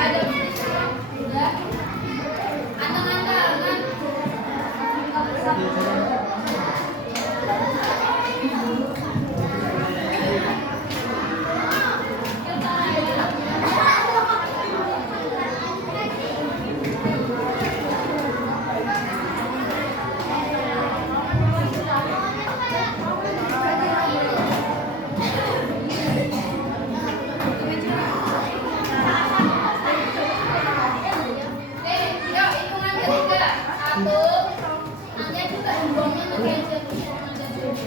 Ada udah. Anteng-anteng kan. Yuk, hitungan ketiga. Satu. Nanti juga himbauannya untuk yang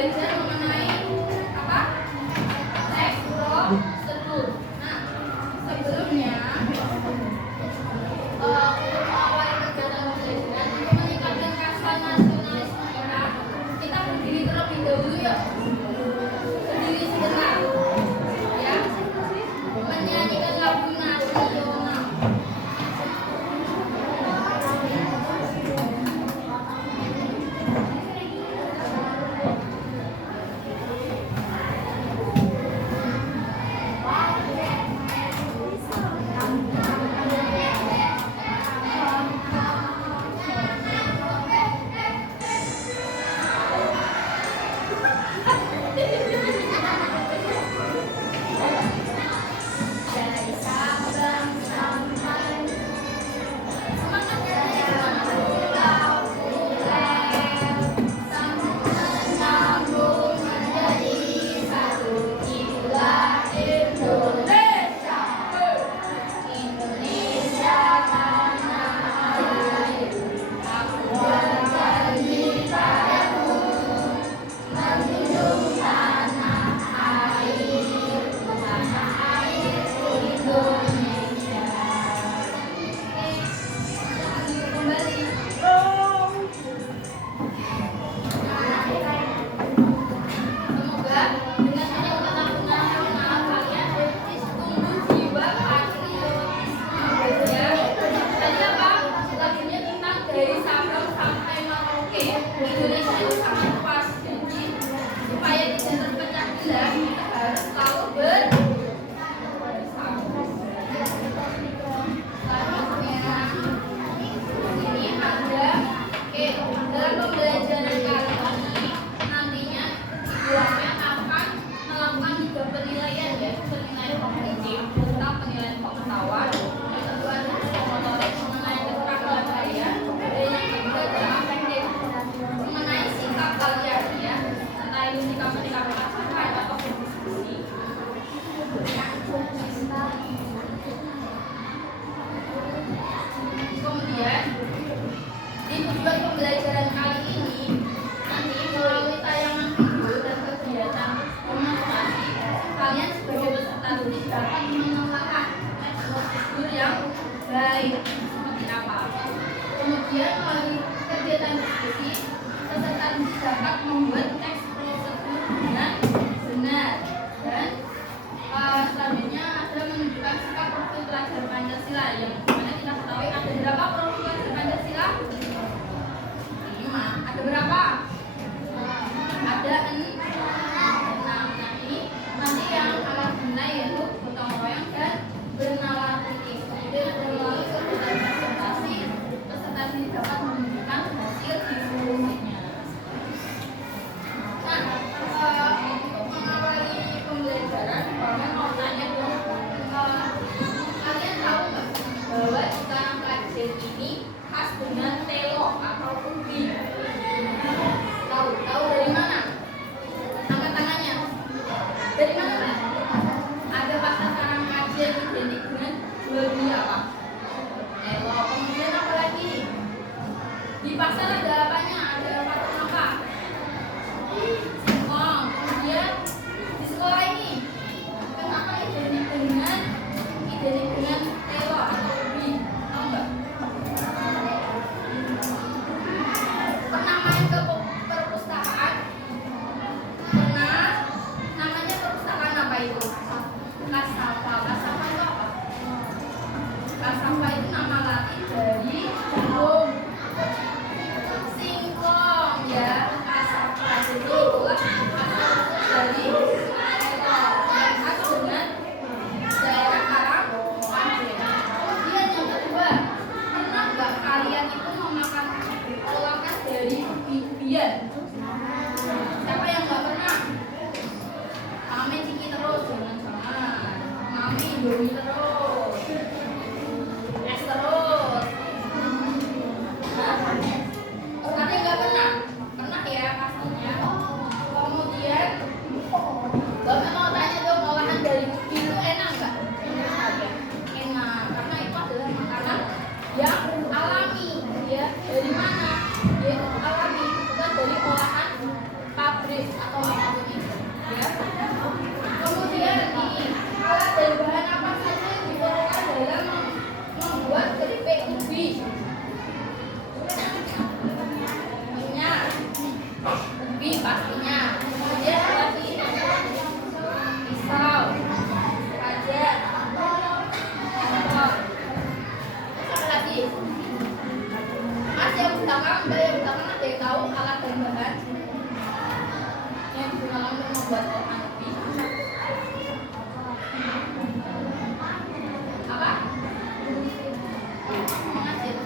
belajar mengenai apa? Teks prosedur. Nah, sebelumnya untuk awal kegiatan pembelajaran untuk meningkatkan rasa nasionalisme kita berdiri terlebih dahulu ya. Berdiri sebentar. Ya. Menyanyikan lagu nasional. Dari Sabang sampai semangat dari pulau sambung menjadi satu. Itulah Indonesia. Indonesia tanah air. Aku berjanji padamu menjunjung tanah air Indonesia. Kembali. Semoga dengan menyanyikan lagu nasional kalian tumbuh jiwa patriotisme. Ya. Tadi apa? Lagunya tentang dari Sabang sampai Merauke. Indonesia itu sangat luas. Jadi supaya tidak terpecah belah, kita harus selalu bersama. Selanjutnya ini ada dalam pembelajaran kali ini nantinya keduanya akan melakukan 3 penilaian ya, penilaian kognitif tentang penilaian pengetahuan, yang kedua adalah motorik mengenai keterampilan kalian, dan yang ketiga adalah afektif mengenai sikap kalian ya, entah itu sikap ketika berpacaran atau berdiskusi. Kemudian di tujuan pembelajaran kali ini nanti melalui tayangan video dan kegiatan demonstrasi kalian sebagai peserta didik dapat menelaah teks prosedur yang baik seperti apa. Kemudian melalui kegiatan diskusi peserta didik dapat membuat teks prosedur dengan benar dan selanjutnya ada menunjukkan sikap profil pelajar Pancasila yang dimana kita ketahui ada berapa profil pelajar Pancasila? 5. Ada berapa? Ada 6. Nah ini nanti yang akan guna yaitu gotong royong dan bernalar putih. Kemudian ada melalui kegiatan presentasi peserta didik dapat menunjukkan hasil diskusinya. Nah, untuk mengawali pembelajaran, kalian mau tanya dong, kalian tahu nggak bahwa sekarang kajian ini khas dengan telo atau ubi? Tahu dari mana? tulis atau apapun itu, ya. Kemudian ini alat dan bahan apa saja yang diperlukan dalam membuat keripik ubi? Minyak, ubi pastinya. Kemudian apa lagi? Pisau, kajet, apa lagi? Mas yang belakang ada yang tahu alat dan bahan yang digunakan untuk membuat olahan ubi? Apa? Mengacil.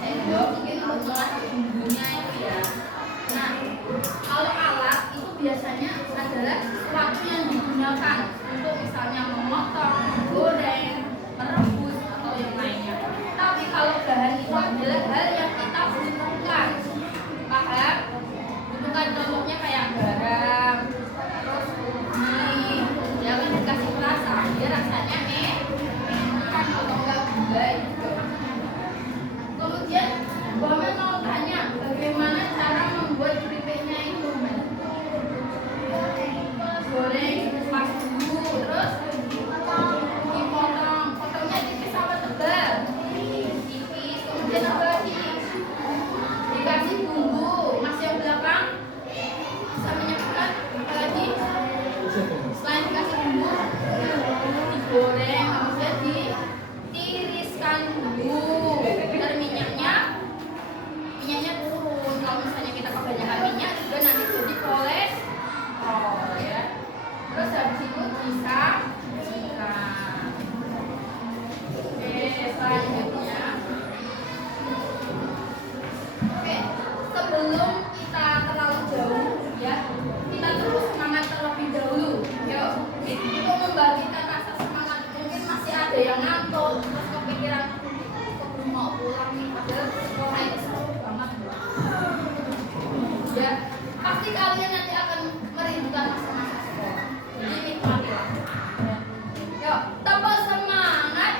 Sendok mungkin untuk mengacil bumbunya itu ya. Nah, kalau alat itu biasanya adalah sesuatu yang digunakan untuk misalnya memotong, menggoreng, merebus atau yang lainnya. Tapi kalau bahan itu adalah hal yang kita butuhkan. Paham? Butuhkan contohnya kayak garam, terus ubi, ya kan dikasih rasa, dia rasanya enak atau enggak gulai gitu. Kemudian Bapak mau tanya bagaimana cara membuat keripiknya itu, goreng pas dulu, terus dipotong, potongnya tipis apa tebal? Tipis. Kemudian apa lagi? Dikasih bumbu. Mas yang belakang bisa menyebutkan apa lagi? Selain dikasih bumbu, digoreng, kemudian ditiriskan dulu. Ntar minyaknya turun. Kalau misalnya kita kebanyakan minyak juga nanti jadi kolesterol, ya. Terus habis itu disajikan. Oke, selanjutnya. Oke, sebelum kita terlalu jauh, ya, kita terus semangat terlebih dahulu. Yuk, untuk membagikan rasa semangat. Mungkin masih ada yang ngantuk, terus kepikiran keburu mau pulang nih, padahal sekolah itu seru banget. Ya, pasti kalian nanti akan merindukan masa-masa sekolah. Jadi nikmatilah. Ya. Yuk, tepuk semangat.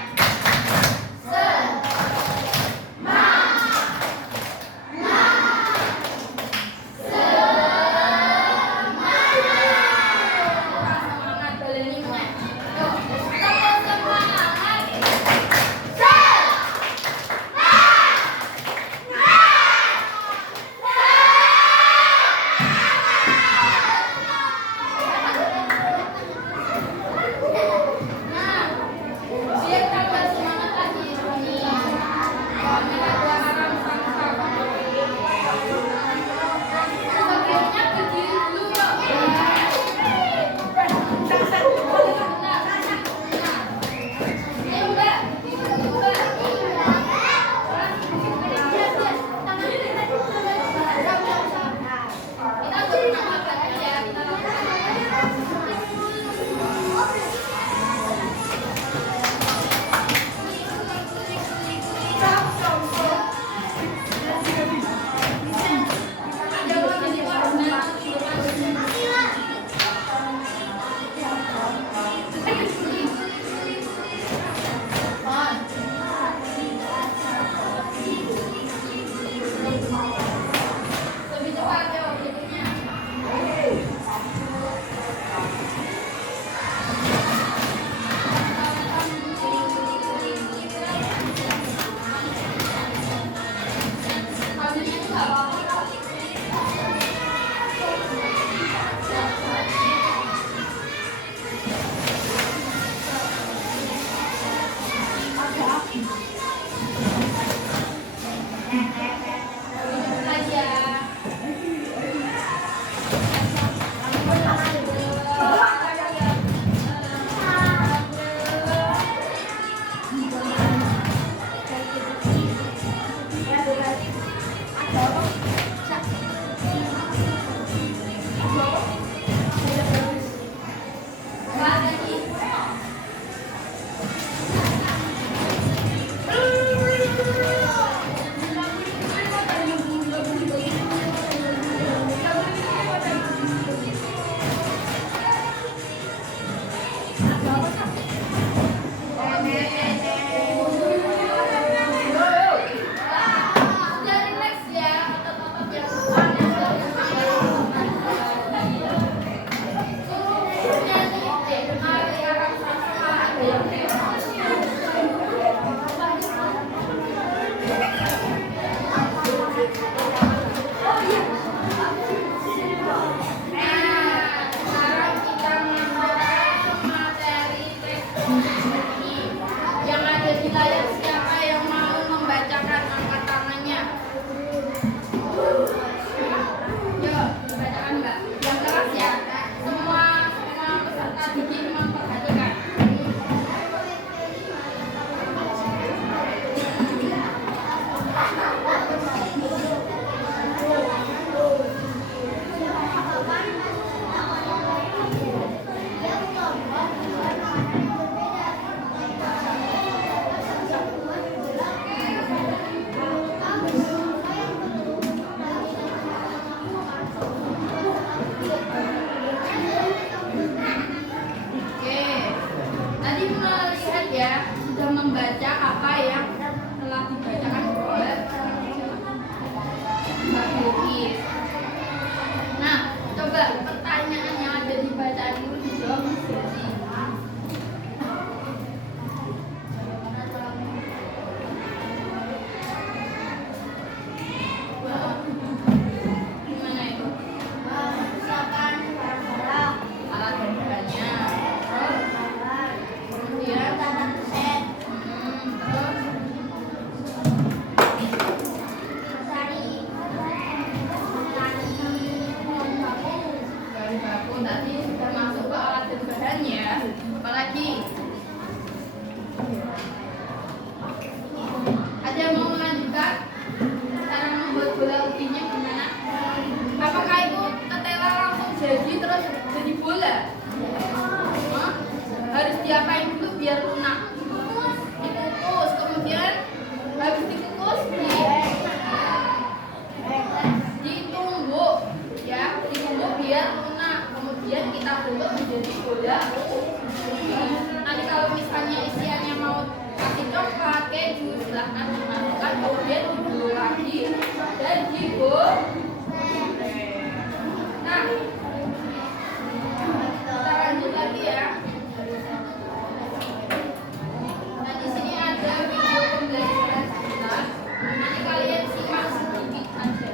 Coba pertanyaan yang ada di bacaan itu dijawab Mas Desi. Gimana itu? Misalkan barang-barang, Alat dan bahannya. Kemudian tanda set, terus sari, baku, bahan baku tadi sudah masuk ke alat dan bahannya. Apalagi ada yang mau melanjutkan cara membuat bola ubinya gimana? Apakah itu ketela langsung jadi terus jadi bola? Hah? Harus diapain dulu biar lunak? Dikukus, kemudian habis dikukus ditumbuk, ya, ditumbuk biar lunak. Kemudian kita bentuk menjadi bola. Nanti kalau misalnya isiannya mau kasih coklat, keju, silahkan dimasukkan, kemudian dibulur lagi dan digoreng. Nah, kita lanjut lagi ya. Nah, di sini ada video pembelajaran sebentar. Nanti kalian simak sedikit aja.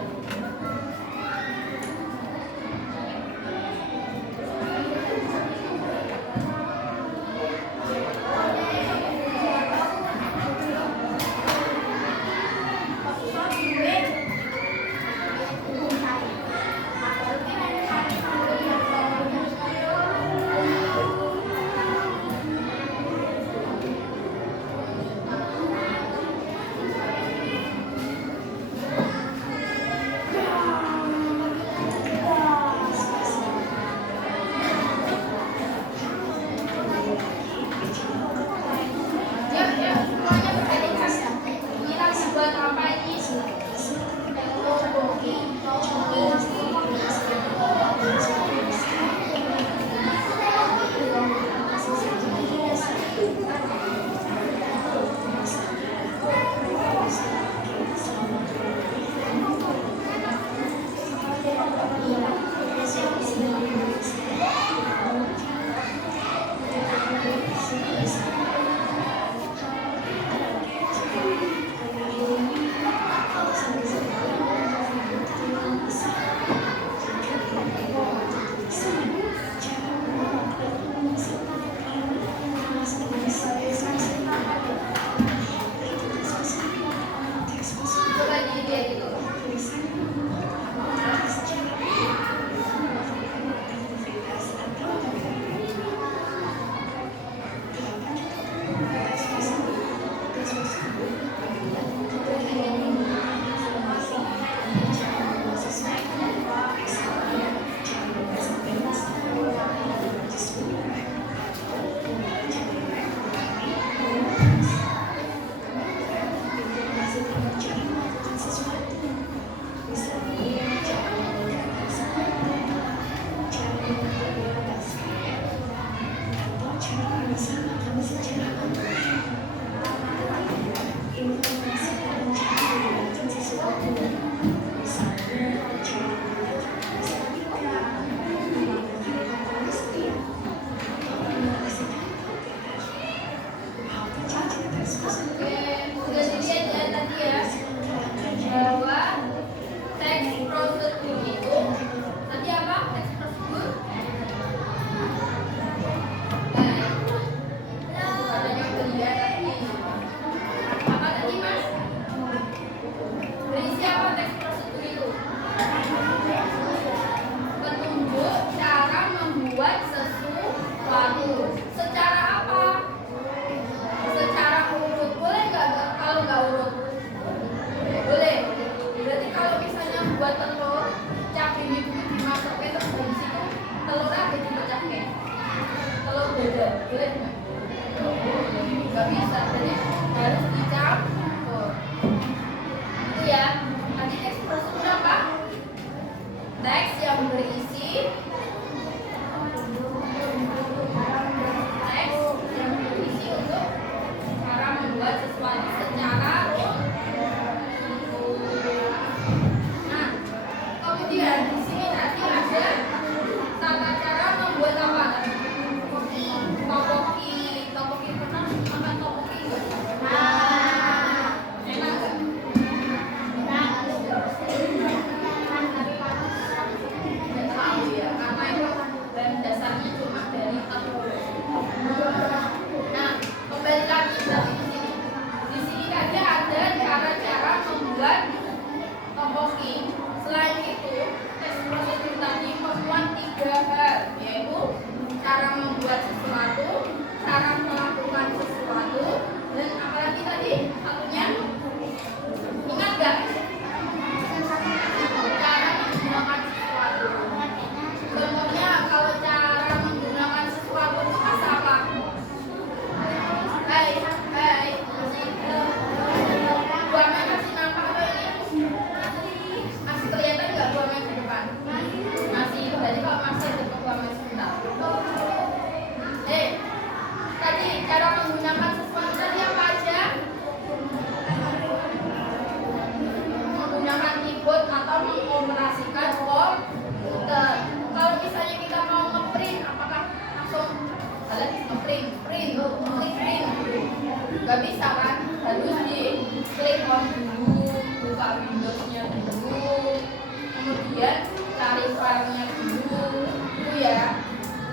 kalinya dulu, itu ya.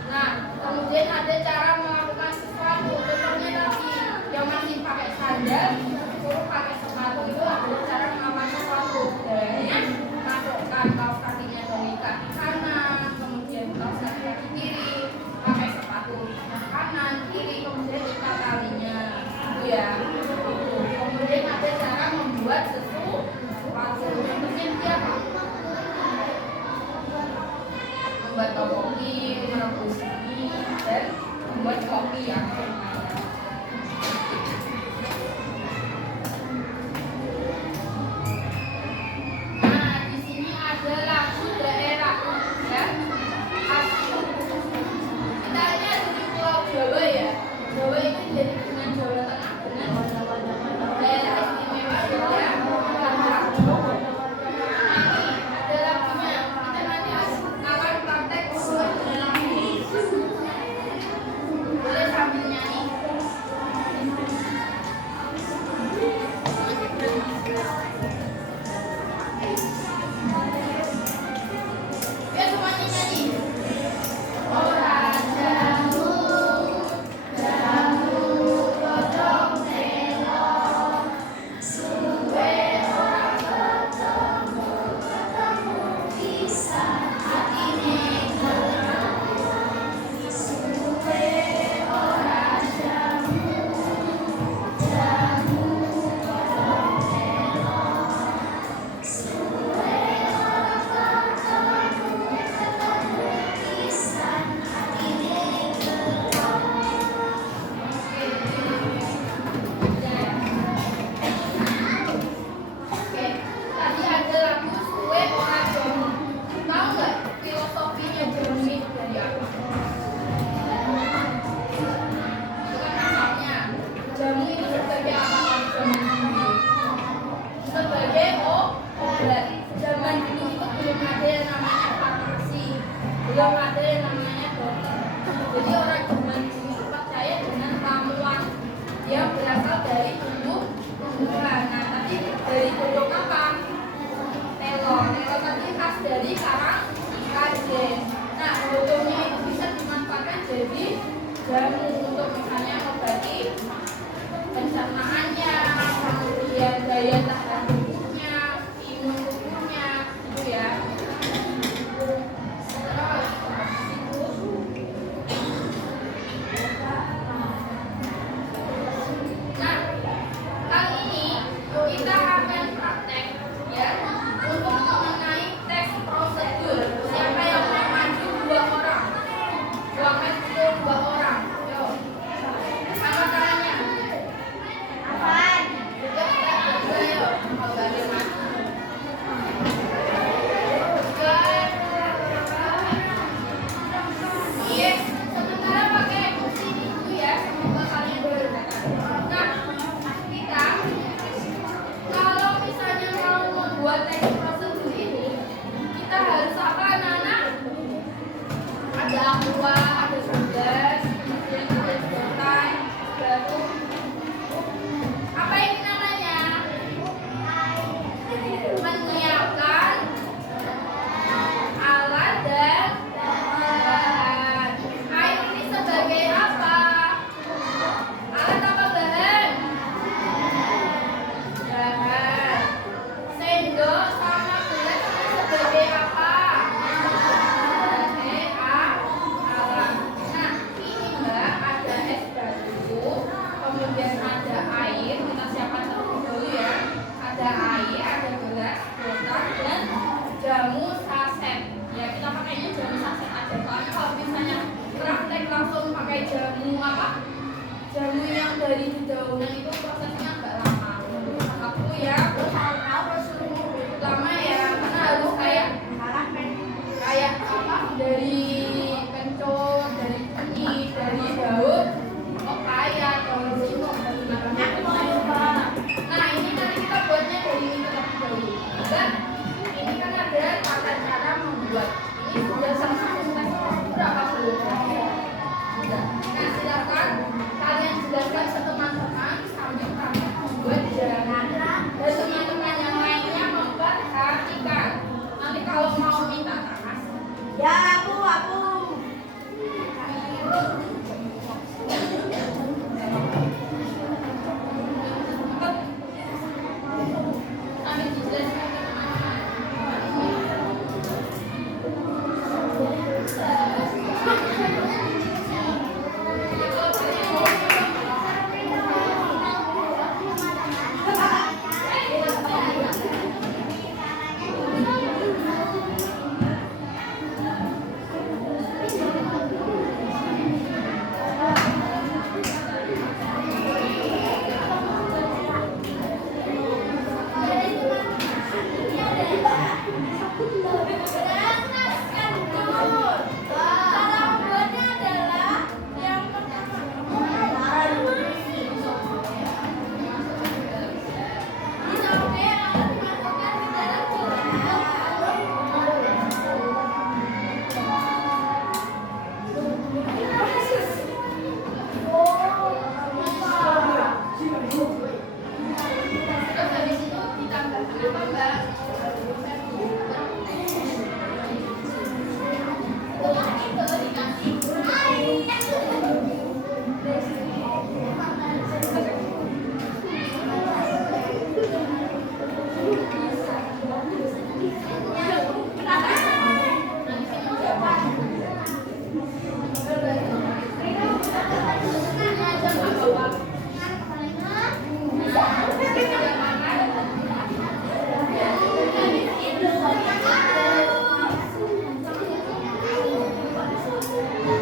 Nah, kemudian ada cara melakukan sesuatu. Contohnya tadi yang masih pakai sandal, suruh pakai sepatu itu adalah cara melakukan sesuatu. Caranya masukkan kaos kakinya dari kaki kanan, kemudian kaos kaki kiri, pakai sepatu kanan, kiri, kemudian ikat talinya, itu ya. Kemudian ada cara membuat sesuatu. Contohnya dia membuat topoki, merebus mie, dan membuat kopi ya. Nah, di sini ada lagu daerah ya. Kita lihat di Pulau Jawa ya. Jawa itu jadi dengan Jawa Tengah dengan daerah istimewa ya. Ada lagunya. Kita nanti akan praktek boleh sambil nyanyi. Ya semuanya nyanyi. Ora jamu, jamu godhong telo, suwe ora ketemu, ketemu pisan atine gelem, suwe ora jamu, jamu godhong telo, suwe ora ketemu, ketemu pisan atine Oke, tadi ada lagu suwe ora jamu. Tahu nggak filosofinya jamu itu dari apa? Bukan asalnya. Jamu itu sebagai apa kalau zaman dulu? Sebagai obat. Zaman dulu itu belum ada yang namanya farmasi, belum ada yang namanya dokter. Jadi orang zaman dulu itu percaya dengan ramuan yang berasal dari tumbuhan. Nah, tadi dari godhong apa? Telo. Telo tadi khas dari karang kajen. Nah, godhongnya itu bisa dimanfaatkan jadi jamu untuk misalnya mengobati pencernaannya, kemudian daya tahan tubuhnya, imun tubuhnya, itu ya. Nah, kali ini kita akan praktek ya untuk mengenai tes prosedur. Siapa yang mau maju? 2 orang. 2 orang. Yo. Apa caranya? Apaan? Ayo, mau bagi maju. Iya, sementara pakai kursi itu ya, semoga kalian berdekat. Nah, kita kalau misalnya mau membuat teks prosedur ini, kita harus apa anak-anak? Ada aqua, ada gas, kemudian ada sedotan, baru apa ini namanya? Menyiapkan alat dan bahan. Air ini sebagai apa? Alat apa bahan? Bahan. Sendok sama gelas ini sebagai apa? Sebagai alat. Nah, ini Mbak ada es batu, kemudian ada air. Kita siapkan terlebih dulu ya. Ada air, ada gelas, sedotan, dan jamu saset. Ya, kita pakainya jamu saset aja. Soalnya kalau misalnya praktek langsung pakai jamu apa? Jamu yang dari dedaunan itu prosesnya agak lama. Aku ya, lama ya, karena harus kayak apa? Dari kencur, dari benih, dari daun, pepaya, daun singkong, dan macam-macam. Nah, ini nanti kita buatnya dari ini terlebih dahulu. Dan ini kan ada tata cara membuat. Ini sudah sama tes berapa belum? Sudah. Nah, silakan kalian jelaskan ke teman-teman sambil praktek.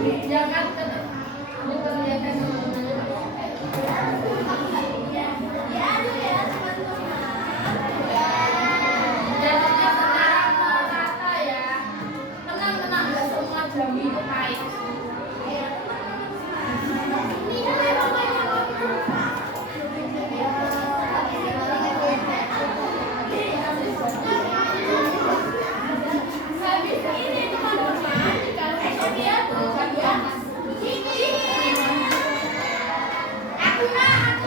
Jangan tetap diperlihatkan teman-teman. Jadinya secara merata ya. Tenang-tenang, nggak semua jambi itu pahit. Habis ini teman-teman, dikasih dia tuh bagian ini. Aku nak.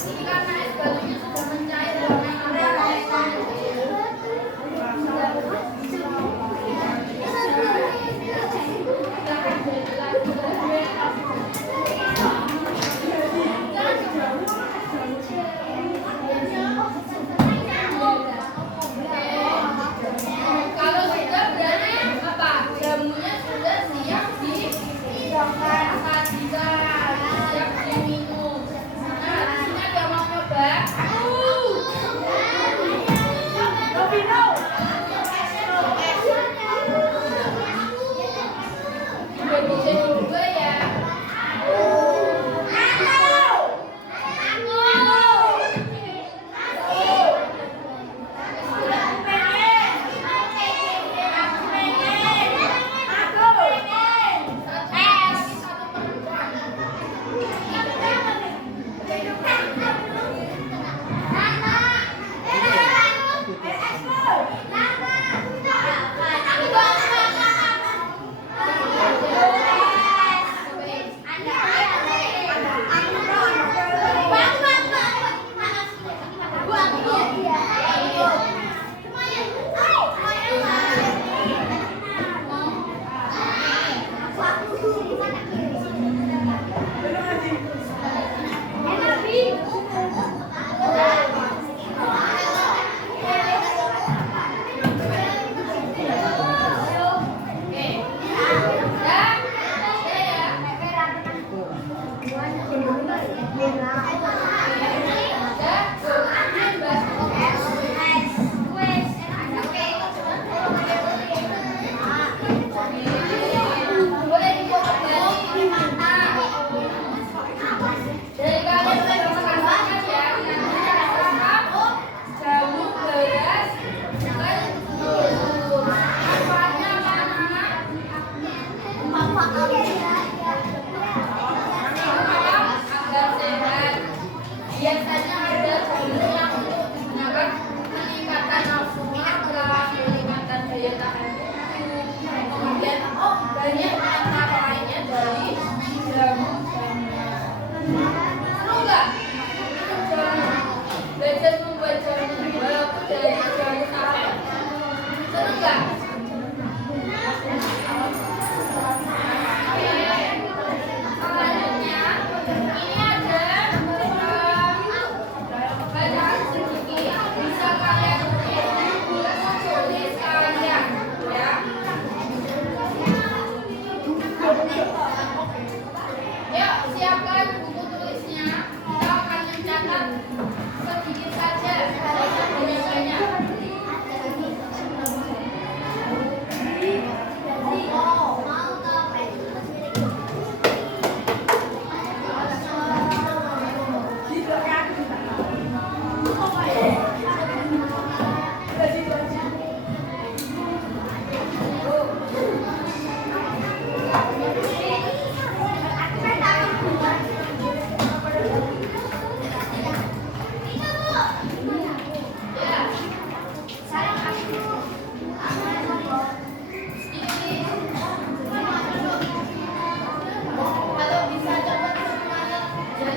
Ini karena es batunya sudah mencair warna kalau sudah berarti apa? Jamunya sudah siap disajikan, siap diminum. Nah, di sini ada mau coba? Juga bisa juga ya. Satu perempuan. Dari kalian sudah merasakan ya, jamu beras manfaatnya apa agar sehat. Biasanya ada jamu yang untuk digunakan meningkatkan nafsu makan, meningkatkan daya tahan tubuh. Kemudian banyak manfaat lainnya dari jamu. Seru nggak? Belajar membuat jamu walaupun dari jamu apa? Seru nggak? Selanjutnya ini ada bacaan sedikit, bisa kalian tulis kalian ya. Yuk siapkan buku tulisnya. Kita akan mencatat sedikit saja, tidak usah banyak-banyak. Kalau bisa cepat semangat dan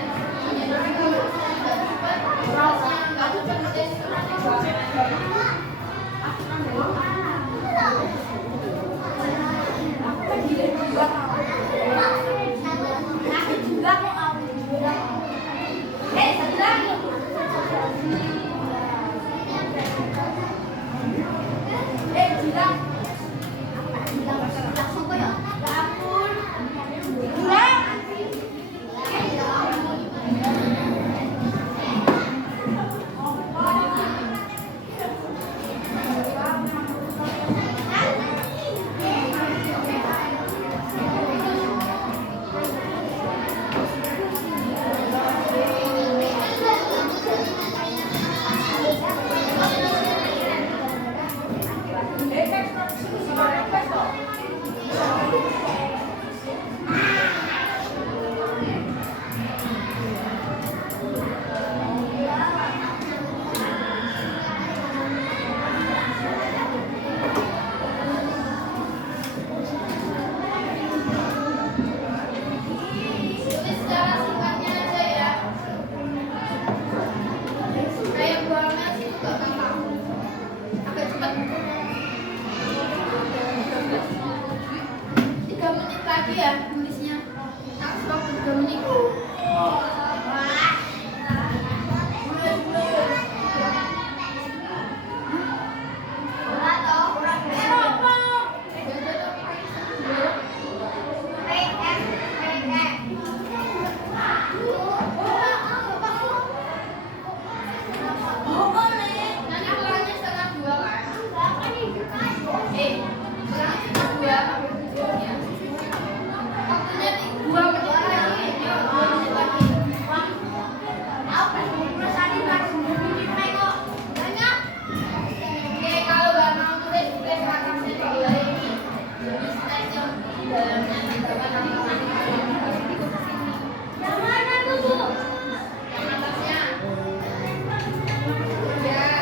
nggak apa-apa. Agak cepat. 3 menit lagi ya tulisnya. Aku waktu 3 menit. Nanti pulangnya setengah 2 kan? Pulangnya setengah 2 ya. Waktunya 2 menit lagi. Yuk, 2 menit lagi. Oke, kalau nggak mau tulis atasnya di bawah ini. Jadi style di dalamnya di bawah nanti yang atasnya. Ya.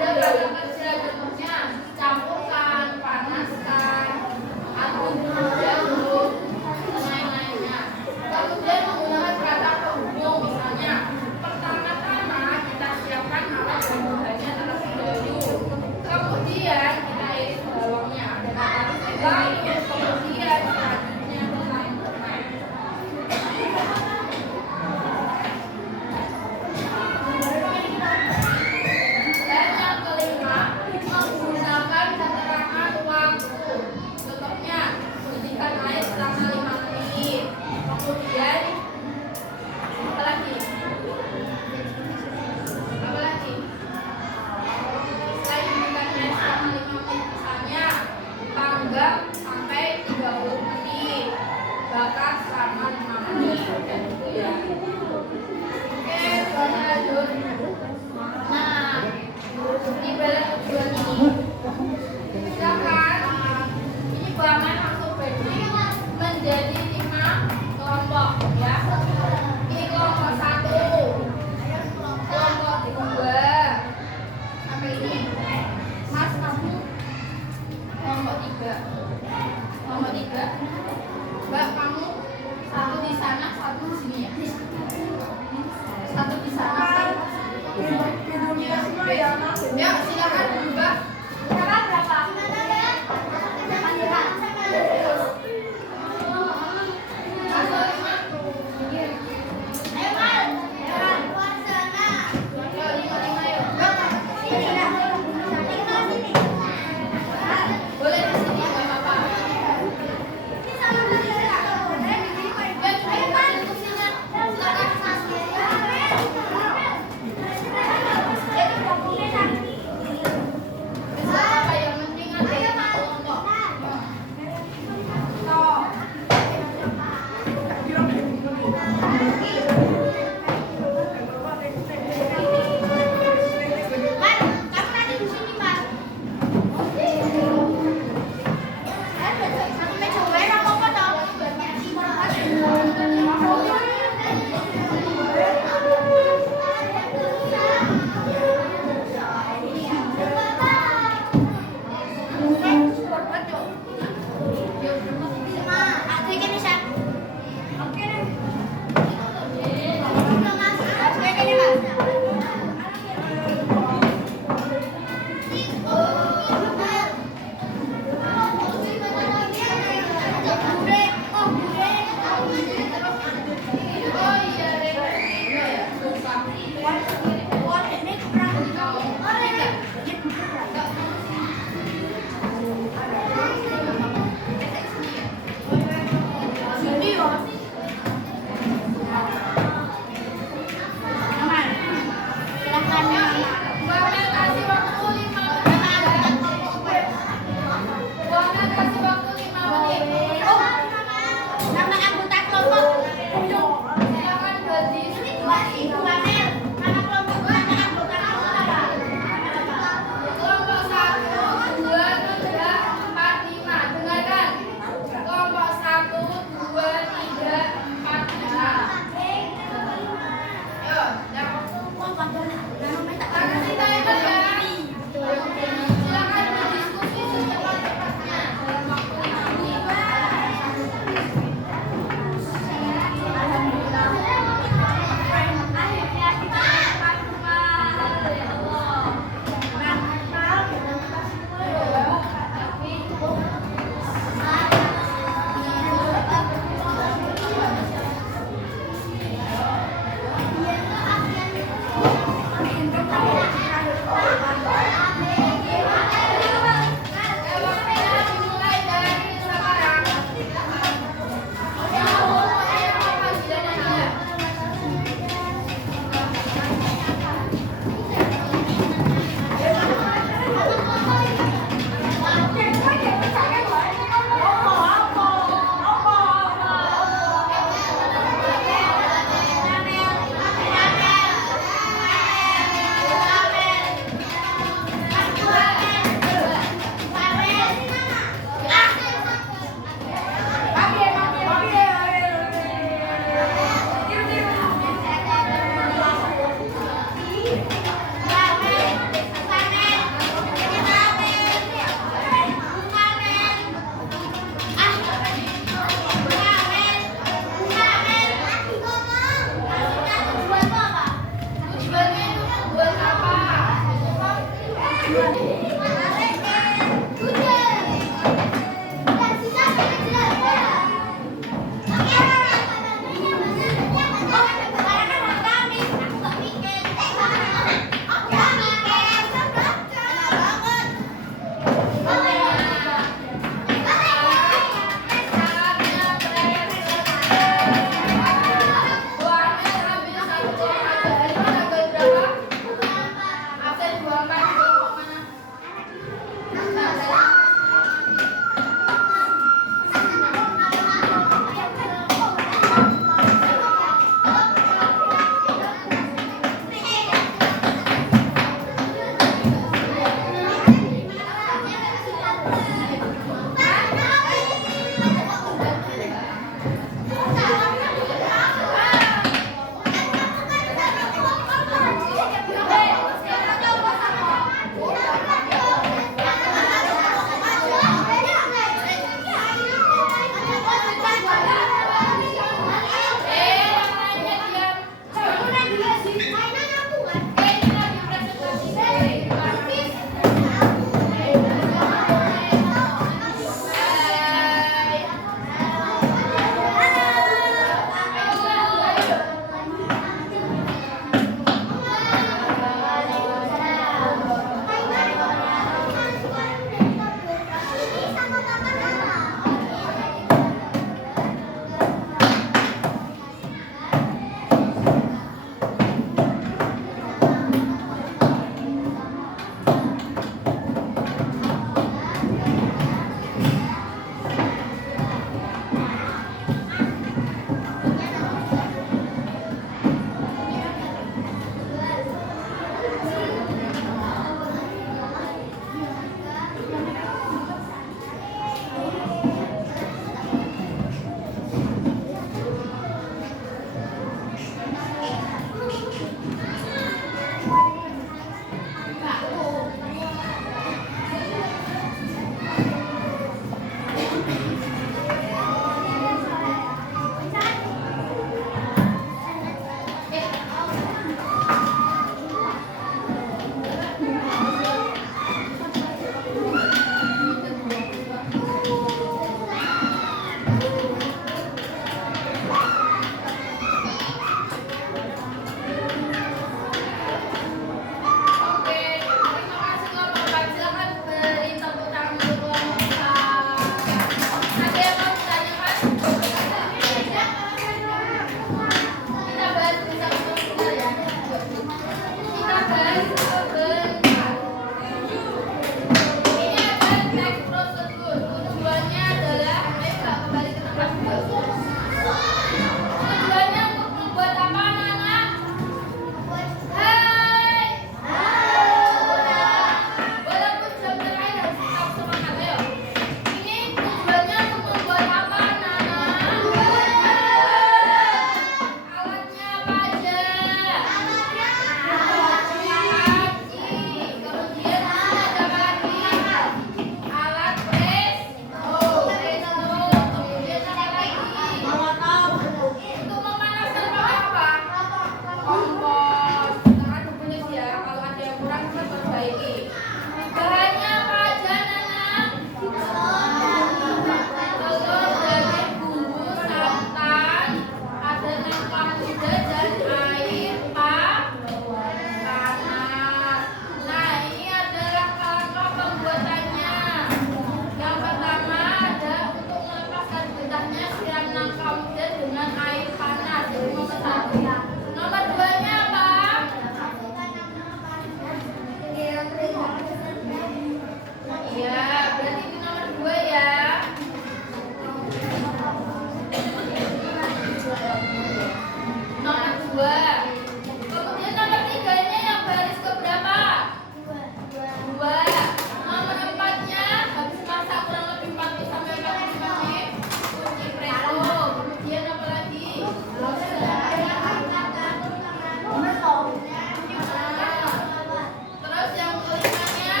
Terus yang kelimanya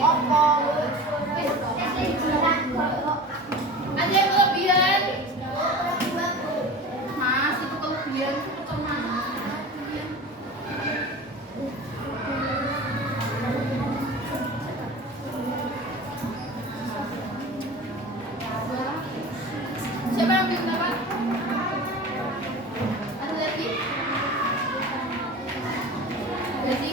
Opo. Ada yang kelebihan? Mas, itu kelebihan itu kemana? Siapa yang ambil berapa? Ada lagi? Jadi,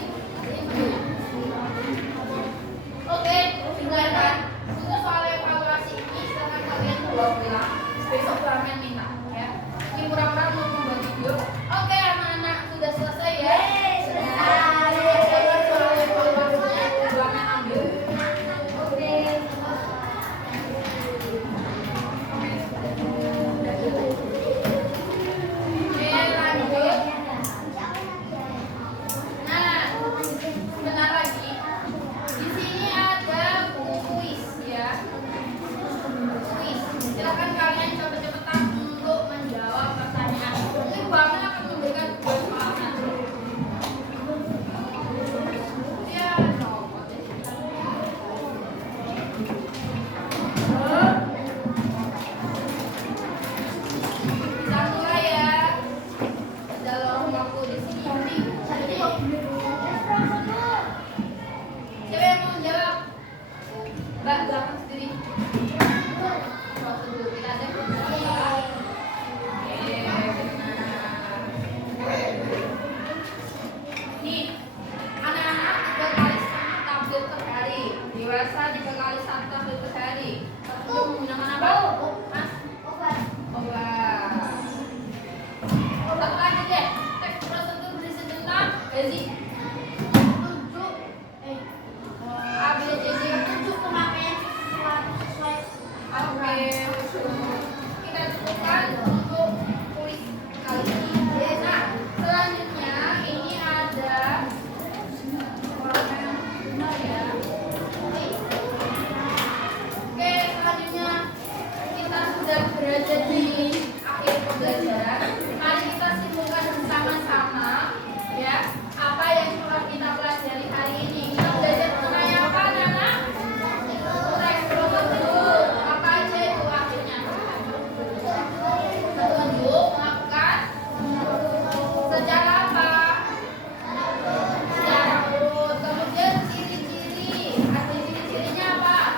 oke, dengarkan. Untuk soal evaluasi ini, silakan kalian pulang. Besok ramen minta, ya. Ini pura-pura mau membuat video. Oke, anak-anak sudah selesai ya. Soal evaluasinya, ramen ambil. Oke, lanjut. Nah, sebentar lagi. Di sini ada kuis ya. Kuis. Silakan kalian cepet-cepetan untuk menjawab pertanyaan. Ini Bapak akan memberikan dua soal nanti. Ya, copot deh. Bisa mulai ya. Dalam waktu di sini. Siapa yang mau jawab? Mbak, belakang sendiri. Prosedur kita ada beberapa. Oke, benar. Nih, anak-anak 3 kali 1 tablet per hari. Dewasa 3 kali 1 tablet per hari. Satu menggunakan apa? Mas? Obat. Satu lagi deh. Teks prosedur berisi tentang basic. A, B, C, D. Oke, kita cukupkan untuk kuis kali ini. Nah, selanjutnya ini ada ya. Oke, selanjutnya kita sudah berada di akhir pembelajaran. Mari kita simpulkan bersama-sama ya apa yang telah kita pelajari hari ini. Kita belajar mengenai apa, anak-anak? Teks prosedur. Apa aja itu akhirnya? Petunjuk melakukan secara apa? Secara urut. Kemudian ciri-ciri. Ada ciri-cirinya apa?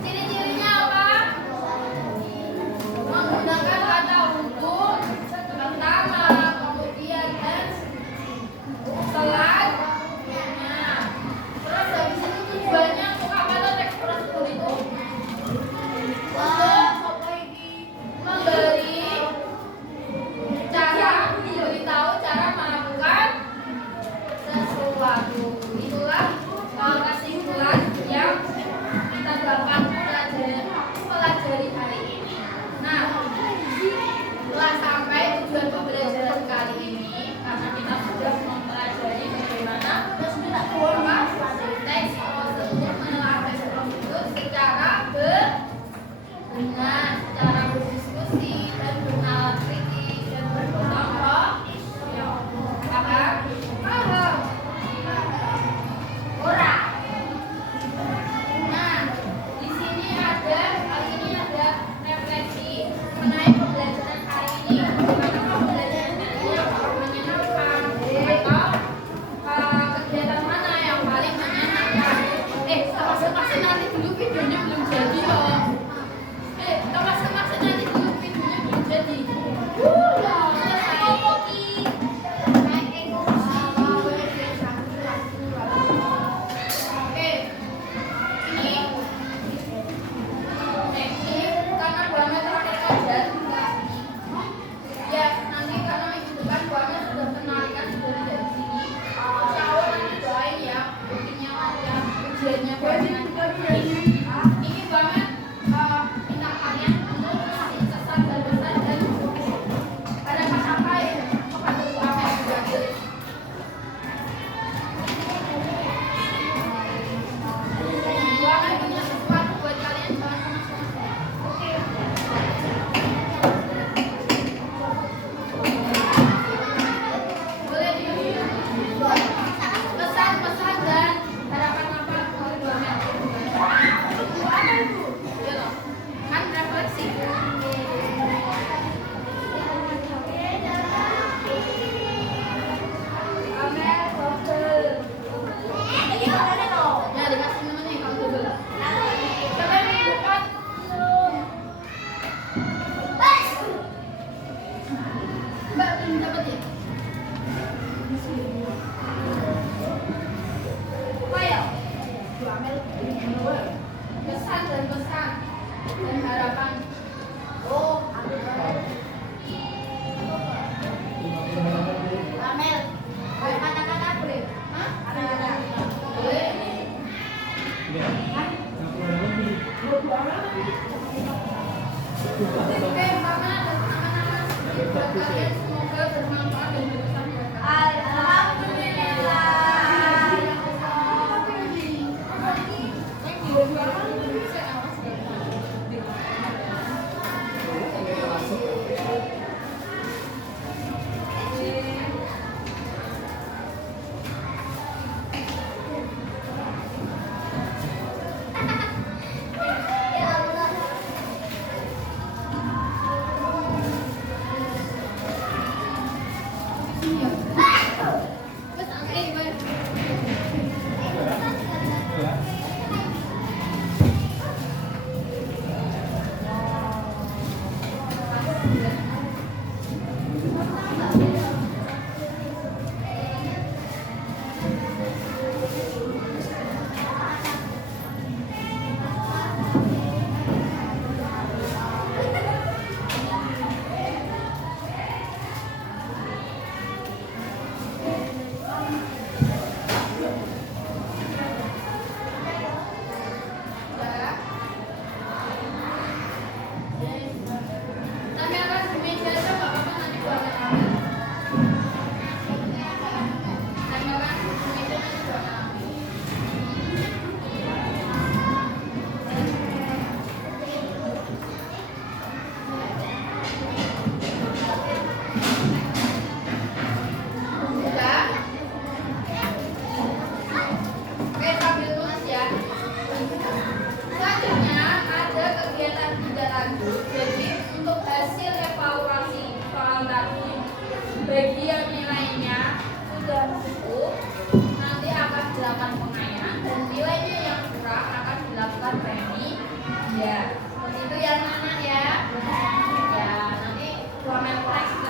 Ciri-cirinya apa? Menggunakan kata untuk pertama, kemudian dan selanjutnya. Terus habis itu tujuannya untuk apa tuh teks prosedur itu? Untuk memberi cara, memberitahu cara melakukan sesuatu. Itulah kesimpulan yang kita dapat pelajari hari ini. Nah, telah sampai tujuan pembelajaran kali ini karena kita sudah mempelajari bagaimana teks prosedur, menelaah teks prosedur secara benar, secara berdiskusi dan bernalar kritis dan bergotong royong. Paham? Pesan dan harapan. Oh, aku boleh. Amel. Anak-anak boleh. Hah? Anak-anak. Boleh. Oke, Mama dan anak-anak buat kalian semoga bermanfaat dan berkesan buat kalian. Alhamdulillah. Ya Allah. Terus angke gimana? Tanyakan di meja aja nggak apa-apa, nanti gua akan ambil. Tanyakan di meja, nanti gua akan ambil. Sudah? Oke, sambil tulis ya. Selanjutnya ada kegiatan tidak lanjut. Jadi untuk hasil evaluasi soal tadi, bagi yang nilainya sudah cukup, nanti akan dilakukan pengayaan dan nilainya yang kurang akan dilakukan premi. Ya, seperti itu ya anak-anak ya. Ya, nanti format teks